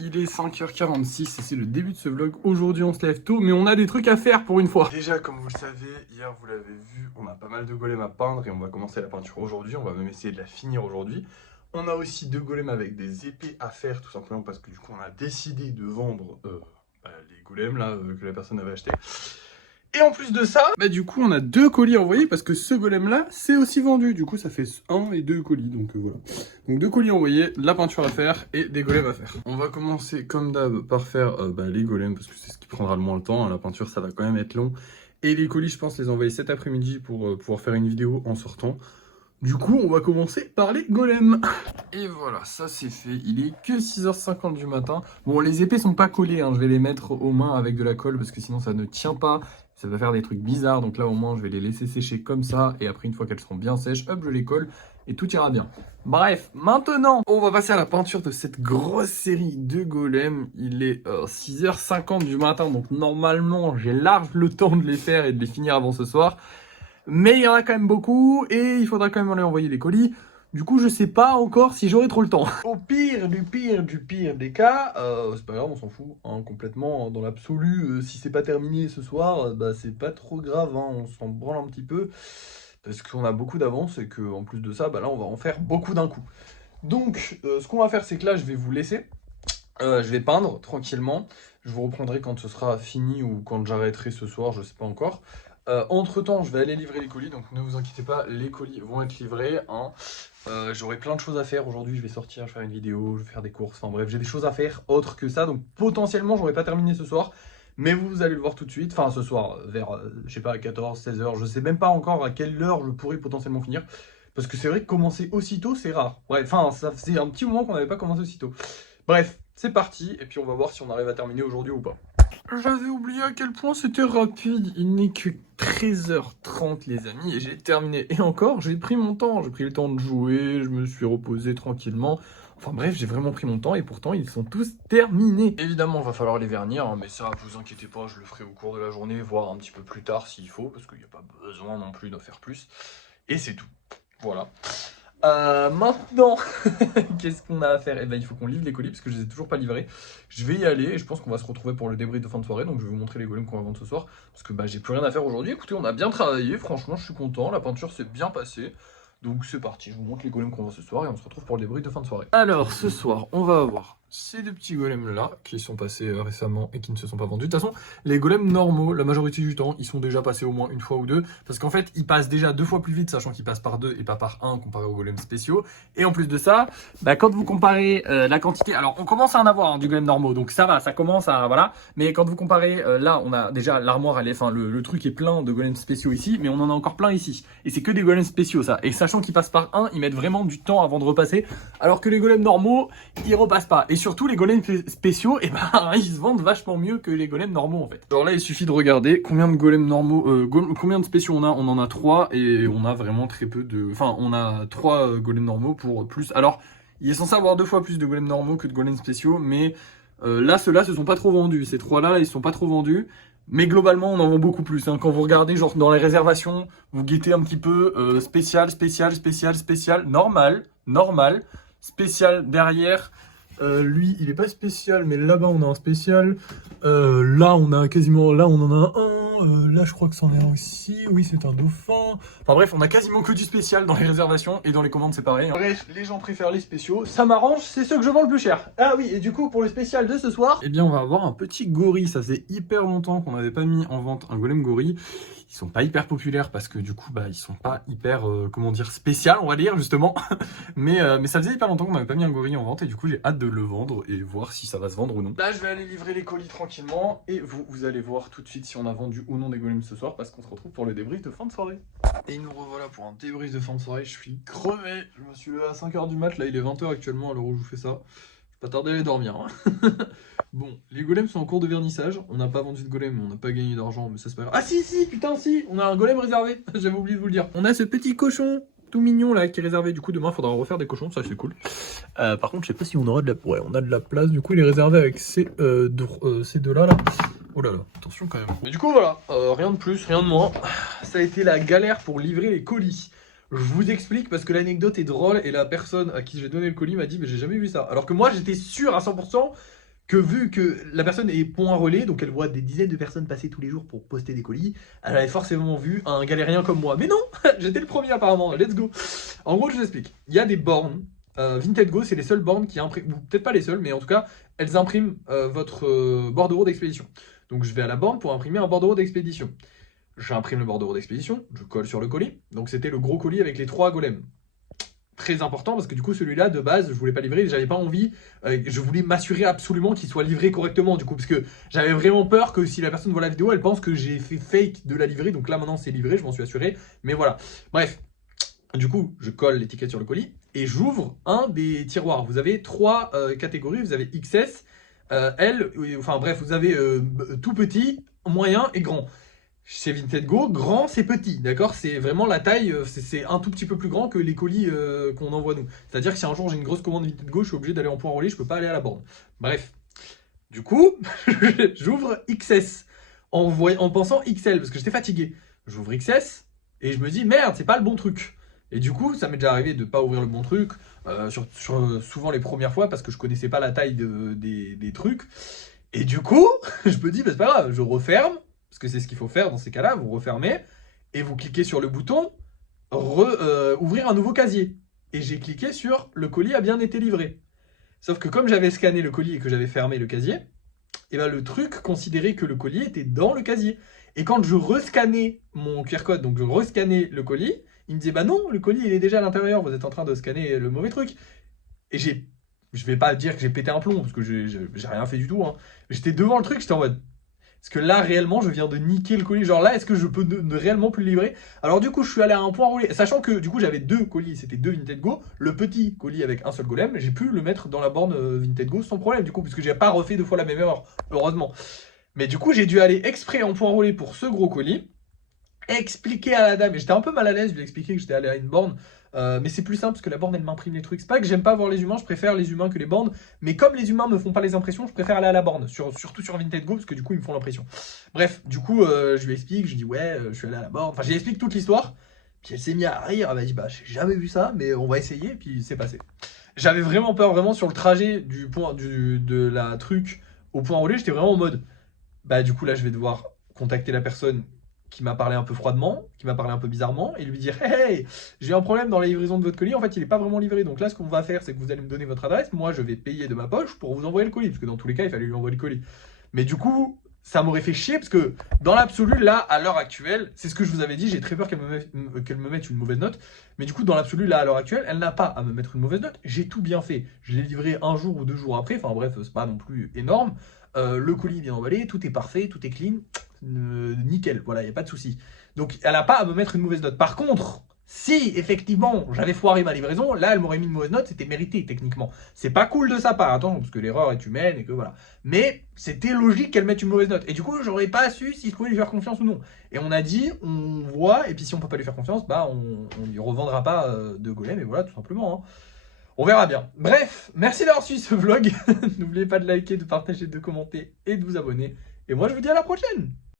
Il est 5h46 et c'est le début de ce vlog. Aujourd'hui on se lève tôt mais on a des trucs à faire pour une fois. Déjà comme vous le savez, hier vous l'avez vu, on a pas mal de golems à peindre et on va commencer la peinture aujourd'hui. On va même essayer de la finir aujourd'hui. On a aussi deux golems avec des épées à faire tout simplement parce que du coup on a décidé de vendre les golems là que la personne avait acheté. Et en plus de ça, du coup on a deux colis envoyés parce que ce golem là c'est aussi vendu. Du coup ça fait 1 et 2 colis, donc voilà. Donc 2 colis envoyés, de la peinture à faire et des golems à faire. On va commencer comme d'hab par faire les golems parce que c'est ce qui prendra le moins le temps. La peinture ça va quand même être long. Et les colis je pense les envoyer cet après-midi pour pouvoir faire une vidéo en sortant. Du coup, on va commencer par les golems. Et voilà, ça c'est fait. Il est que 6h50 du matin. Bon, les épées sont pas collées, hein. Je vais les mettre aux mains avec de la colle parce que sinon ça ne tient pas. Ça va faire des trucs bizarres. Donc là, au moins, je vais les laisser sécher comme ça. Et après, une fois qu'elles seront bien sèches, hop, je les colle et tout ira bien. Bref, maintenant, on va passer à la peinture de cette grosse série de golems. Il est 6h50 du matin. Donc normalement, j'ai large le temps de les faire et de les finir avant ce soir. Mais il y en a quand même beaucoup et il faudra quand même aller envoyer les colis. Du coup, je sais pas encore si j'aurai trop le temps. Au pire des cas, c'est pas grave, on s'en fout, hein, complètement. Dans l'absolu, si c'est pas terminé ce soir, c'est pas trop grave, hein, on s'en branle un petit peu. Parce qu'on a beaucoup d'avance et qu'en plus de ça, là, on va en faire beaucoup d'un coup. Donc, ce qu'on va faire, c'est que là, je vais vous laisser. Je vais peindre tranquillement. Je vous reprendrai quand ce sera fini ou quand j'arrêterai ce soir, je sais pas encore. Entre temps, je vais aller livrer les colis, donc ne vous inquiétez pas, les colis vont être livrés. Hein. J'aurai plein de choses à faire aujourd'hui. Je vais sortir, je vais faire une vidéo, je vais faire des courses. Enfin bref, j'ai des choses à faire autres que ça. Donc potentiellement, j'aurai pas terminé ce soir. Mais vous allez le voir tout de suite. Enfin, ce soir, vers, je sais pas, 14, 16 heures. Je sais même pas encore à quelle heure je pourrais potentiellement finir. Parce que c'est vrai que commencer aussitôt, c'est rare. Ouais, enfin, ça faisait un petit moment qu'on n'avait pas commencé aussitôt. Bref, c'est parti. Et puis on va voir si on arrive à terminer aujourd'hui ou pas. J'avais oublié à quel point c'était rapide, il n'est que 13h30 les amis et j'ai terminé. Et encore, j'ai pris mon temps, j'ai pris le temps de jouer, je me suis reposé tranquillement. Enfin bref, j'ai vraiment pris mon temps et pourtant ils sont tous terminés. Évidemment, il va falloir les vernir, hein, mais ça, vous inquiétez pas, je le ferai au cours de la journée, voire un petit peu plus tard s'il faut, parce qu'il n'y a pas besoin non plus d'en faire plus. Et c'est tout. Voilà. Maintenant, qu'est-ce qu'on a à faire? Eh ben, il faut qu'on livre les colis parce que je les ai toujours pas livrés. Je vais y aller et je pense qu'on va se retrouver pour le débrief de fin de soirée. Donc je vais vous montrer les golems qu'on va vendre ce soir parce que j'ai plus rien à faire aujourd'hui. Écoutez, on a bien travaillé, franchement, je suis content. La peinture s'est bien passée. Donc c'est parti, je vous montre les golems qu'on vend ce soir et on se retrouve pour le débrief de fin de soirée. Alors ce soir, on va avoir ces deux petits golems là qui sont passés récemment et qui ne se sont pas vendus. De toute façon, les golems normaux, la majorité du temps, ils sont déjà passés au moins une fois ou deux parce qu'en fait, ils passent déjà 2 fois plus vite, sachant qu'ils passent par 2 et pas par 1 comparé aux golems spéciaux. Et en plus de ça, quand vous comparez la quantité, alors on commence à en avoir du golem normaux, donc ça va, ça commence à voilà. Mais quand vous comparez, là, on a déjà l'armoire, le truc est plein de golems spéciaux ici, mais on en a encore plein ici. Et c'est que des golems spéciaux ça. Et sachant qu'ils passent par 1, ils mettent vraiment du temps avant de repasser, alors que les golems normaux, ils repassent pas. Et surtout les golems spéciaux, ils se vendent vachement mieux que les golems normaux en fait. Alors là, il suffit de regarder combien de golems normaux, combien de spéciaux on a. On en a 3 et on a vraiment très peu de... Enfin, on a 3 golems normaux pour plus. Alors, il est censé avoir 2 fois plus de golems normaux que de golems spéciaux, mais là, ceux-là se sont pas trop vendus. Ces 3-là, ils se sont pas trop vendus. Mais globalement, on en vend beaucoup plus. Hein. Quand vous regardez, genre dans les réservations, vous guettez un petit peu spécial, normal, spécial derrière. Lui, il est pas spécial, mais là-bas, on a un spécial. Là, on a quasiment... Là, on en a un. Là, je crois que c'en est un aussi. Oui, c'est un dauphin. Enfin bref, on a quasiment que du spécial dans les réservations. Et dans les commandes, c'est pareil. Hein. Bref, les gens préfèrent les spéciaux. Ça m'arrange, c'est ceux que je vends le plus cher. Ah oui, et du coup, pour le spécial de ce soir... Eh bien, on va avoir un petit gorille. Ça fait hyper longtemps qu'on n'avait pas mis en vente un golem gorille. Ils sont pas hyper populaires parce que du coup, ils sont pas hyper, comment dire, spécial, on va dire, justement. mais ça faisait hyper longtemps qu'on n'avait pas mis un gorille en vente et du coup, j'ai hâte de le vendre et voir si ça va se vendre ou non. Là, je vais aller livrer les colis tranquillement et vous allez voir tout de suite si on a vendu ou non des golems ce soir parce qu'on se retrouve pour le débrief de fin de soirée. Et nous revoilà pour un débrief de fin de soirée. Je suis crevé. Je me suis levé à 5h du mat. Là, il est 20h actuellement à l'heure où je vous fais ça. Je vais pas tarder à aller dormir. Hein. Bon, les golems sont en cours de vernissage. On n'a pas vendu de golem, on n'a pas gagné d'argent, mais ça c'est pas grave. Ah si, putain, si, on a un golem réservé. J'avais oublié de vous le dire. On a ce petit cochon tout mignon là qui est réservé. Du coup, demain, il faudra refaire des cochons, ça c'est cool. Par contre, je sais pas si on aura de la... Ouais, on a de la place. Du coup, il est réservé avec ces deux-là là. Oh là là, attention quand même. Mais du coup, voilà, rien de plus, rien de moins. Ça a été la galère pour livrer les colis. Je vous explique parce que l'anecdote est drôle et la personne à qui j'ai donné le colis m'a dit mais j'ai jamais vu ça. Alors que moi j'étais sûr à 100% que vu que la personne est point relais, donc elle voit des dizaines de personnes passer tous les jours pour poster des colis, elle avait forcément vu un galérien comme moi. Mais non, j'étais le premier apparemment, let's go. En gros, je vous explique. Il y a des bornes. Vinted Go, c'est les seules bornes qui impriment, ou peut-être pas les seules, mais en tout cas, elles impriment votre bordereau d'expédition. Donc je vais à la borne pour imprimer un bordereau d'expédition. J'imprime le bordereau d'expédition, je colle sur le colis. Donc c'était le gros colis avec les 3 golems. Très important parce que du coup celui-là de base je voulais pas livrer, j'avais pas envie, je voulais m'assurer absolument qu'il soit livré correctement du coup parce que j'avais vraiment peur que si la personne voit la vidéo elle pense que j'ai fait fake de la livrer, donc là maintenant c'est livré, je m'en suis assuré, mais voilà. Bref, du coup je colle l'étiquette sur le colis et j'ouvre un des tiroirs. Vous avez 3 catégories, vous avez XS, L, enfin bref vous avez tout petit, moyen et grand. Chez Vinted Go, grand c'est petit, d'accord? C'est vraiment la taille, c'est un tout petit peu plus grand que les colis qu'on envoie nous. C'est-à-dire que si un jour j'ai une grosse commande Vinted Go, je suis obligé d'aller en point relais, je peux pas aller à la borne. Bref, du coup, j'ouvre XS en pensant XL parce que j'étais fatigué. J'ouvre XS et je me dis merde, c'est pas le bon truc. Et du coup, ça m'est déjà arrivé de pas ouvrir le bon truc, souvent les premières fois parce que je connaissais pas la taille des trucs. Et du coup, je me dis, bah, c'est pas grave, je referme, parce que c'est ce qu'il faut faire dans ces cas-là, vous refermez, et vous cliquez sur le bouton ouvrir un nouveau casier. Et j'ai cliqué sur le colis a bien été livré. Sauf que comme j'avais scanné le colis et que j'avais fermé le casier, et ben le truc considérait que le colis était dans le casier. Et quand je rescannais mon QR code, donc je rescannais le colis, il me disait bah non, le colis il est déjà à l'intérieur, vous êtes en train de scanner le mauvais truc. Et je vais pas dire que j'ai pété un plomb, parce que j'ai rien fait du tout, hein. J'étais devant le truc, j'étais en mode, est-ce que là, réellement, je viens de niquer le colis? Genre là, est-ce que je peux ne réellement plus le livrer? Alors du coup, je suis allé à un point relais, sachant que du coup, j'avais 2 colis, c'était 2 Vinted Go. Le petit colis avec un seul golem, j'ai pu le mettre dans la borne Vinted Go sans problème, du coup, puisque j'ai pas refait 2 fois la même erreur, heureusement. Mais du coup, j'ai dû aller exprès en point relais pour ce gros colis, expliquer à la dame, et j'étais un peu mal à l'aise, je lui ai expliqué que j'étais allé à une borne, mais c'est plus simple parce que la borne elle m'imprime les trucs. C'est pas que j'aime pas voir les humains, je préfère les humains que les bornes, mais comme les humains me font pas les impressions, je préfère aller à la borne, surtout sur Vinted Go parce que du coup ils me font l'impression. Bref, du coup je lui explique, je lui dis ouais, je suis allé à la borne, enfin je lui explique toute l'histoire, puis elle s'est mise à rire, elle m'a dit bah j'ai jamais vu ça, mais on va essayer, puis c'est passé. J'avais vraiment peur, vraiment sur le trajet de la truc au point relais, j'étais vraiment en mode bah du coup là je vais devoir contacter la personne qui m'a parlé un peu froidement, qui m'a parlé un peu bizarrement, et lui dire hey, j'ai un problème dans la livraison de votre colis, en fait il n'est pas vraiment livré, donc là ce qu'on va faire c'est que vous allez me donner votre adresse, moi je vais payer de ma poche pour vous envoyer le colis, parce que dans tous les cas il fallait lui envoyer le colis. Mais du coup, ça m'aurait fait chier, parce que dans l'absolu, là, à l'heure actuelle, c'est ce que je vous avais dit, j'ai très peur qu'elle me mette une mauvaise note, mais du coup, dans l'absolu, là, à l'heure actuelle, elle n'a pas à me mettre une mauvaise note, j'ai tout bien fait. Je l'ai livré un jour ou 2 jours après, enfin bref, c'est pas non plus énorme. Le colis est bien emballé, tout est parfait, tout est clean, nickel, voilà, il n'y a pas de souci. Donc elle n'a pas à me mettre une mauvaise note. Par contre, si effectivement j'avais foiré ma livraison, là elle m'aurait mis une mauvaise note, c'était mérité techniquement. C'est pas cool de sa part, attention, parce que l'erreur est humaine et que voilà. Mais c'était logique qu'elle mette une mauvaise note. Et du coup, j'aurais pas su si je pouvais lui faire confiance ou non. Et on a dit, on voit, et puis si on peut pas lui faire confiance, bah on lui revendra pas de golem, et voilà, tout simplement, hein. On verra bien. Bref, merci d'avoir suivi ce vlog. N'oubliez pas de liker, de partager, de commenter et de vous abonner. Et moi, je vous dis à la prochaine!